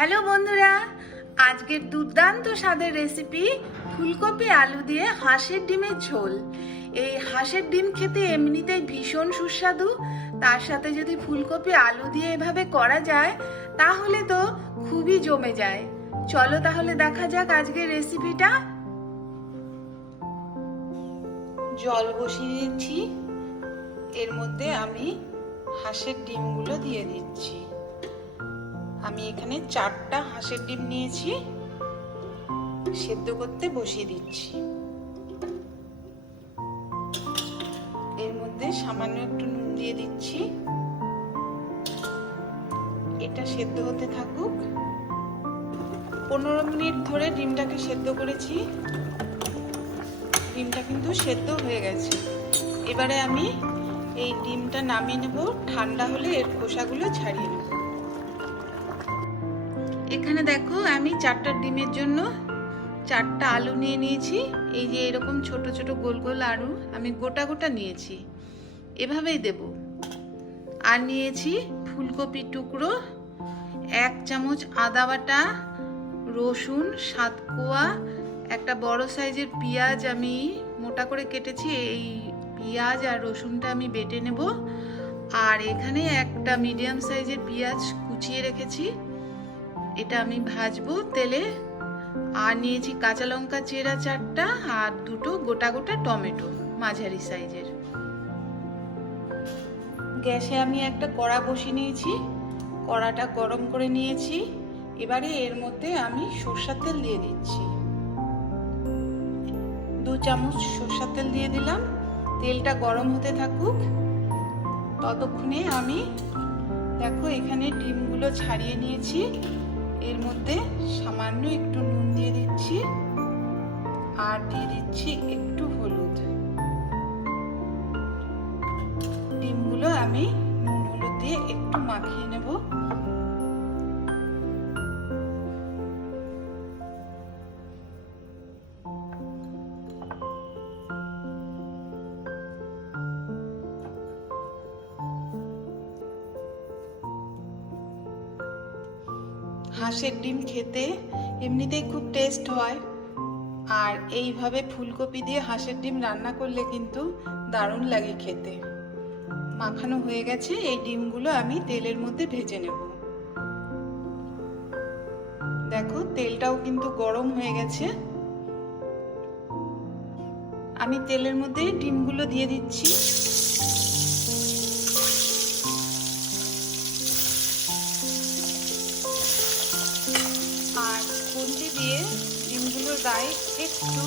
Hello বন্ধুরা, আজকের দুর্দান্ত স্বাদের রেসিপি ফুলকপি আলু দিয়ে হাঁসের ডিমের ঝোল। এই হাঁসের ডিম খেতে এমনিতেই ভীষণ সুস্বাদু, তার সাথে যদি ফুলকপি আলু দিয়ে এভাবে করা যায় তাহলে তো খুবই জমে যায়। চলো তাহলে দেখা যাক আজকের রেসিপিটা। জল বসিয়ে দিচ্ছি, এর মধ্যে আমি হাঁসের ডিমগুলো দিয়ে দিচ্ছি। আমি এখানে 4টা হাঁসের ডিম নিয়েছি, সেদ্ধ করতে বসিয়ে দিচ্ছি। এর মধ্যে সামান্য একটু নুন দিয়ে দিচ্ছি, এটা সেদ্ধ হতে থাকুক। 15 মিনিট ধরে ডিমটাকে সেদ্ধ করেছি, ডিমটা কিন্তু সেদ্ধ হয়ে গেছে। এবারে আমি এই ডিমটা নামিয়ে নেব, ঠান্ডা হলে এর খোসাগুলো ছাড়িয়ে নেব। এখানে দেখো আমি 4টা ডিমের জন্য 4টা আলু নিয়ে নিয়েছি। এই যে এরকম ছোট ছোট গোল গোল আলু আমি গোটা গোটা নিয়েছি, এভাবেই দেব। আর নিয়েছি ফুলকপির টুকরো, 1 চামচ আদা বাটা, রসুন 7 কোয়া, একটা বড় সাইজের পেঁয়াজ আমি মোটা করে কেটেছি। এই পেঁয়াজ আর রসুনটা আমি বেটে নেব। আর এখানে একটা মিডিয়াম সাইজের পেঁয়াজ কুচিয়ে রেখেছি, এটা আমি ভাজবো তেলে। আর নিয়েছি কাঁচা লঙ্কা চেরা 4টা আর 2টো গোটা গোটা টমেটো মাঝারি সাইজের। গ্যাসে আমি একটা কড়া বসিয়ে নিয়েছি, কড়াটা গরম করে নিয়েছি। এবারে এর মধ্যে আমি সরষের তেল দিয়ে দিচ্ছি, 2 চামচ সরষের তেল দিয়ে দিলাম। তেলটা গরম হতে থাকুক, ততক্ষণে আমি দেখো এখানে ডিমগুলো ছাড়িয়ে নিয়েছি। এর মধ্যে সামান্য একটু নুন দিয়ে দিচ্ছি আর দিয়ে দিচ্ছি একটু হলুদ। ডিমগুলো আমি নুন হলুদ দিয়ে একটু মাখিয়ে নেব। হাঁসের ডিম খেতে এমনিতেই খুব টেস্ট হয়, আর এইভাবে ফুলকপি দিয়ে হাঁসের ডিম রান্না করলে কিন্তু দারুণ লাগে খেতে। মাখানো হয়ে গেছে, এই ডিমগুলো আমি তেলের মধ্যে ভেজে নেব। দেখো তেলটাও কিন্তু গরম হয়ে গেছে, আমি তেলের মধ্যে ডিমগুলো দিয়ে দিচ্ছি। আর খুন্তি দিয়ে ডিমগুলোর গায়ে একটু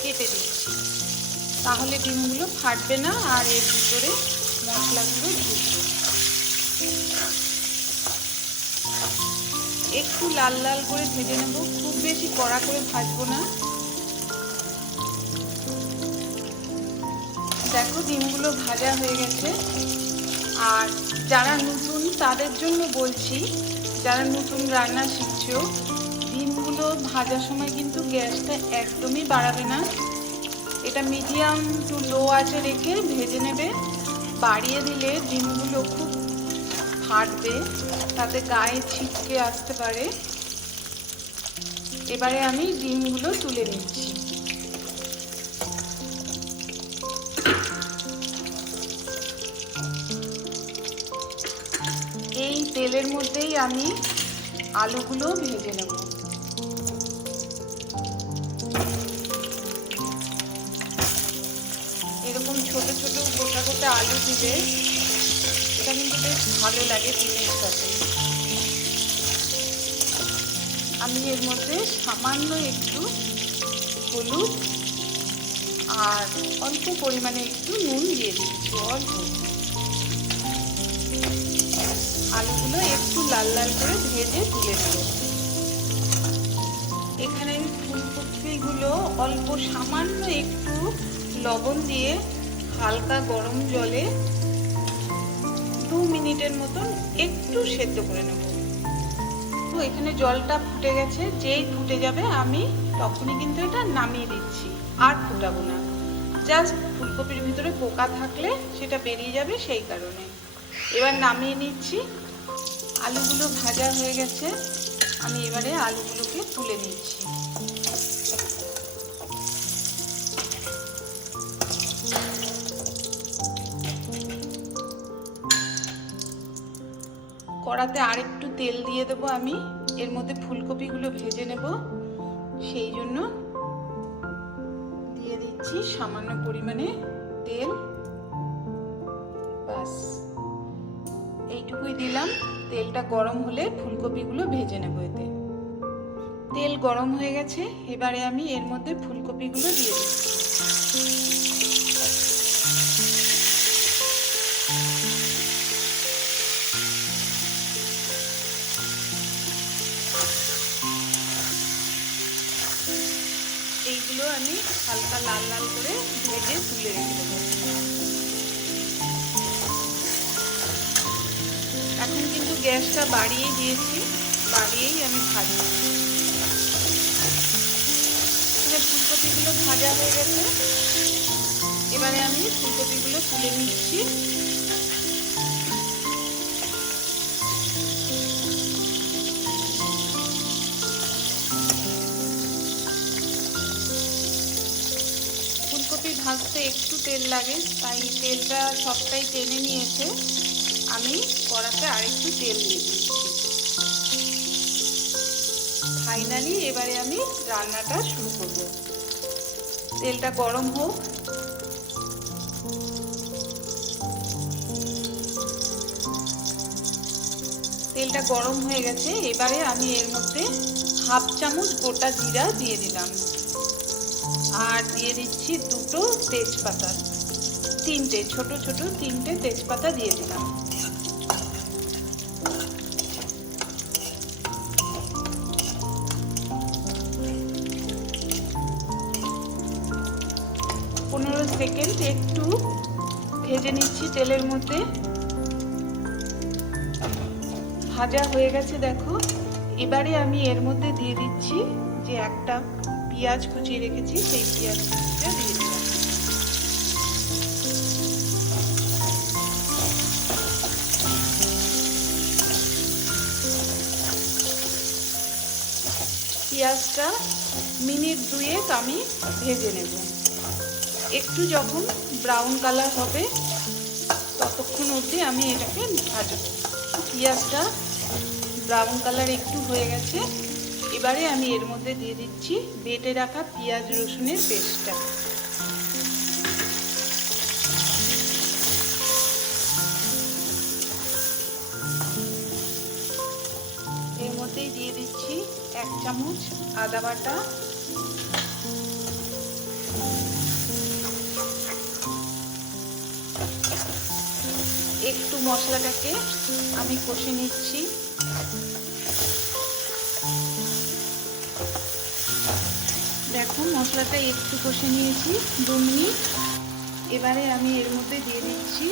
কেটে দিচ্ছি, তাহলে ডিমগুলো ফাটবে না আর এর ভিতরে মশলাগুলো ঢুকবে। একটু লাল লাল করে ভেজে নেব, খুব বেশি কড়া করে ভাজবো না। দেখো ডিমগুলো ভাজা হয়ে গেছে। আর যারা নতুন তাদের জন্য বলছি, যারা নতুন রান্না শিখছো, ডিমগুলো ভাজার সময় কিন্তু গ্যাসটা একদমই বাড়াবে না, এটা মিডিয়াম টু লো আঁচে রেখে ভেজে নেবে। বাড়িয়ে দিলে ডিমগুলো খুব ফাটবে, তাতে গায়ে ছিটকে আসতে পারে। এবারে আমি ডিমগুলো তুলে নিচ্ছি। এই তেলের মধ্যেই আমি আলুগুলো ভেজে নেব। এরকম ছোট ছোট গোটা গোটা আলু দিলে এটা কিন্তু বেশ ভালো লাগে ডিমের সাথে। আমি এর মধ্যে সামান্য একটু হলুদ আর অল্প পরিমাণে একটু নুন দিয়ে দিচ্ছি, অল্প। আলুগুলো একটু লাল লাল করে ভেজে তুলে নেব। এখানে ফুলকপিগুলো অল্প সামান্য একটু লবণ দিয়ে হালকা গরম জলে 2 মিনিটের মতন একটু সেদ্ধ করে নেব। তো এখানে জলটা ফুটে গেছে, যেই ফুটে যাবে আমি তখনই কিন্তু এটা নামিয়ে দিচ্ছি, আর ফুটাবো না। জাস্ট ফুলকপির ভিতরে পোকা থাকলে সেটা বেরিয়ে যাবে, সেই কারণে। এবার নামিয়ে নিচ্ছি। আলুগুলো ভাজা হয়ে গেছে, আমি এবারে আলুগুলোকে তুলে নিচ্ছি। কড়াতে আরেকটু তেল দিয়ে দেবো আমি, এর মধ্যে ফুলকপিগুলো ভেজে নেব, সেই জন্য দিয়ে দিচ্ছি সামান্য পরিমাণে তেল। বাস এইটুকুই দিলাম। তেলটা গরম হলে ফুলকপিগুলো ভেজে নেব এতে। তেল গরম হয়ে গেছে, এবারে আমি এর মধ্যে ফুলকপিগুলো দিয়ে দিচ্ছি। এইগুলো আমি হালকা লাল লাল করে ভেজে তুলে রেখে দেবো। এখন কিন্তু গ্যাসটা বাড়িয়ে দিয়েছি, বাড়িয়েই আমি ভাজবো। ফুলকপিগুলো ভাজা হয়ে গেছে, এবারে আমি ফুলকপিগুলো তুলে নিচ্ছি। ফুলকপি ভাজতে একটু তেল লাগে, তাই তেলটা সবটাই টেনে নিয়েছে। আমি কড়াতে আরেকটু তেল দিয়ে দিচ্ছি। ফাইনালি এবারে আমি রান্নাটা শুরু করব। তেলটা গরম হোক। তেলটা গরম হয়ে গেছে, এবারে আমি এর মধ্যে হাফ চামচ গোটা জিরা দিয়ে দিলাম, আর দিয়ে দিচ্ছি দুটো তেজপাতা, তিনটে ছোট ছোট তিনটে তেজপাতা দিয়ে দিলাম। পনেরো সেকেন্ড একটু ভেজে নিচ্ছি তেলের মধ্যে। ভাজা হয়ে গেছে দেখো। এবারে আমি এর মধ্যে দিয়ে দিচ্ছি যে একটা পেঁয়াজ কুচিয়ে রেখেছি, সেই পেঁয়াজ কুচিটা দিয়ে দিলাম। পেঁয়াজটা মিনিট দুয়েক আমি ভেজে নেব। একটু যখন ব্রাউন কালার হবে ততক্ষণ অবধি আমি এটাকে ভাজব। পেঁয়াজটা ব্রাউন কালার একটু হয়ে গেছে, এবারে আমি এর মধ্যে দিয়ে দিচ্ছি বেটে রাখা পেঁয়াজ রসুনের পেস্টটা। এর মধ্যেই দিয়ে দিচ্ছি 1 চামচ আদা বাটা, একটু মশলাটাকে আমি কষে নিচ্ছি। দেখো মশলাটা একটু কষে নিয়েছি 2 মিনিট। এবারে আমি এর মধ্যে দিয়ে দিচ্ছি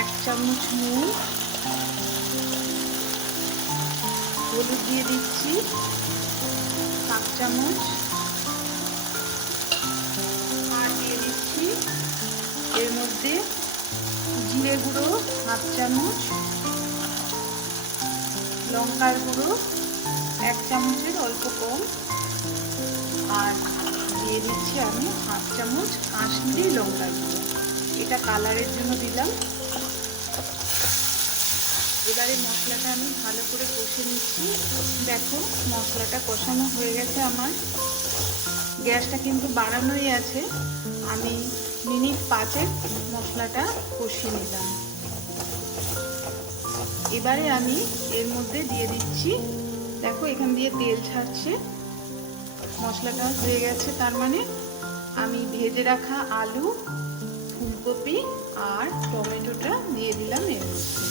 1 চামচ নুন, হলুদ দিয়ে দিচ্ছি 1/2 চামচ, আর দিয়ে দিচ্ছি এর মধ্যে জিরে গুঁড়ো 1/2 চামচ, লঙ্কার গুঁড়ো 1 চামচের অল্প কম, আর দিয়ে দিচ্ছি আমি 1/2 চামচ কাশ্মীরি লঙ্কার গুঁড়ো, এটা কালারের জন্য দিলাম। এবারে মশলাটা আমি ভালো করে কষে নিচ্ছি। দেখো মশলাটা কষানো হয়ে গেছে আমার। গ্যাসটা কিন্তু বাড়ানোই আছে। আমি মিনিট 5 মশলাটা কষিয়ে নিলাম। এবারে আমি এর মধ্যে দিয়ে দিচ্ছি, দেখো এখান দিয়ে তেল ছাড়ছে, মশলাটা হয়ে গেছে। তার মানে আমি ভেজে রাখা আলু, ফুলকপি আর টমেটোটা দিয়ে দিলাম এর মধ্যে।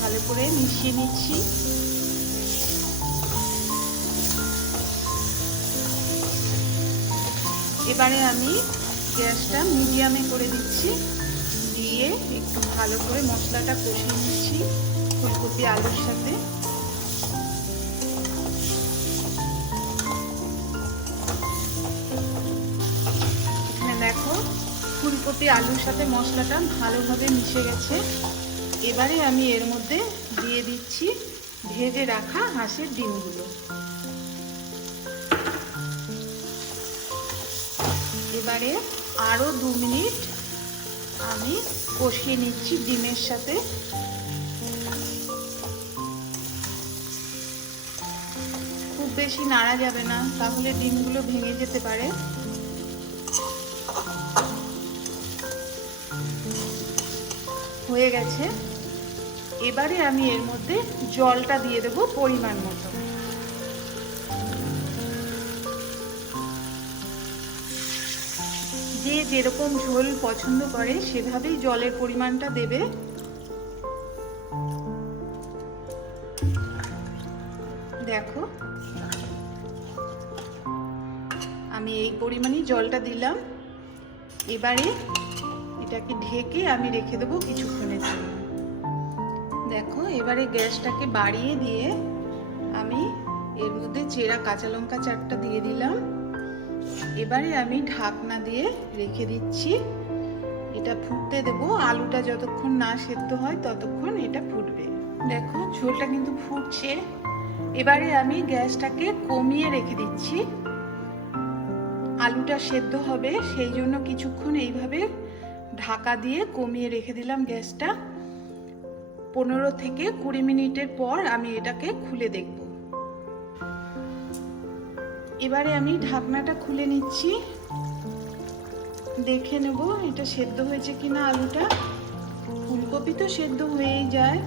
ভালো করে মিশিয়ে নিচ্ছি। এবারে আমি গ্যাসটা মিডিয়ামে করে দিচ্ছি, দিয়ে একটু ভালো করে মশলাটা কষিয়ে নিচ্ছি ফুলকপি আলুর সাথে। ফুলকপি আলুর সাথে মশলাটা ভালোভাবে মিশে গেছে। এবারে আমি এর মধ্যে দিয়ে দিচ্ছি ভেজে রাখা হাঁসের ডিমগুলো। এবারে আরও 2 মিনিট আমি কষিয়ে নিচ্ছি ডিমের সাথে। খুব বেশি নাড়া যাবে না, তাহলে ডিমগুলো ভেঙে যেতে পারে। হয়ে গেছে। এবারে আমি এর মধ্যে জলটা দিয়ে দেবো পরিমাণ মতো। যে যেরকম ঝোল পছন্দ করে সেভাবেই জলের পরিমাণটা দেবে। দেখো, আমি এই পরিমাণই জলটা দিলাম। এবারে এটাকে ঢেকে আমি রেখে দেবো কিছুক্ষণের জন্য। দেখো, এবারে গ্যাসটাকে বাড়িয়ে দিয়ে আমি এর মধ্যে চেরা কাঁচা লঙ্কা 4টা দিয়ে দিলাম। এবারে আমি ঢাকনা দিয়ে রেখে দিচ্ছি। এটা ফুটতে দেবো। আলুটা যতক্ষণ না সেদ্ধ হয় ততক্ষণ এটা ফুটবে। দেখো, ঝোলটা কিন্তু ফুটছে। এবারে আমি গ্যাসটাকে কমিয়ে রেখে দিচ্ছি। আলুটা সেদ্ধ হবে, সেই জন্য কিছুক্ষণ এইভাবে ঢাকা দিয়ে কমিয়ে রেখে দিলাম গ্যাসটা। 15 থেকে 20 মিনিটের পর আমি এটাকে খুলে দেখব। এবারে আমি ঢাকনাটা খুলে নিচ্ছি, দেখে নেব এটা সেদ্ধ হয়েছে কিনা আলুটা। ফুলকপি তো সেদ্ধ হয়েই যায়।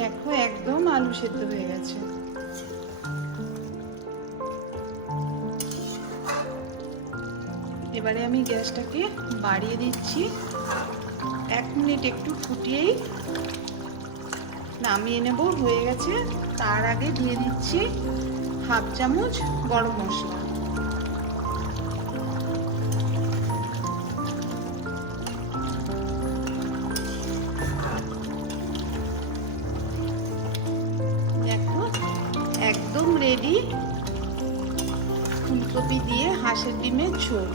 দেখো, একদম আলু সেদ্ধ হয়ে গেছে। এবারে আমি গ্যাসটাকে বাড়িয়ে দিচ্ছি। 1 মিনিট একটু ফুটিয়েই নামিয়ে নেব। হয়ে গেছে। তার আগে দিয়ে দিচ্ছি 1/2 চামচ গরম মশলা। দেখো, একদম রেডি ফুলকপি দিয়ে হাঁসের ডিমের ঝোল।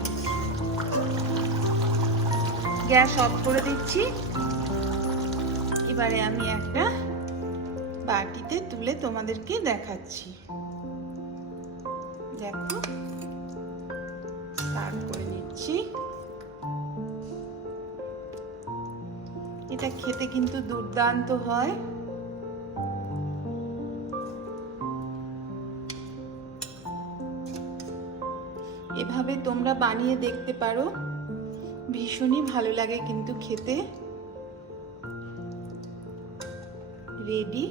গ্যাস অফ করে দিচ্ছি। এবারে আমি একটা বাটিতে তুলে তোমাদেরকে দেখাচ্ছি। দেখো, সার্ভ করে নিচ্ছি। এটা খেতে কিন্তু দুর্দান্ত হয়। এভাবে তোমরা বানিয়ে দেখতে পারো, ভীষণই ভালো লাগে কিন্তু খেতে। রেডি।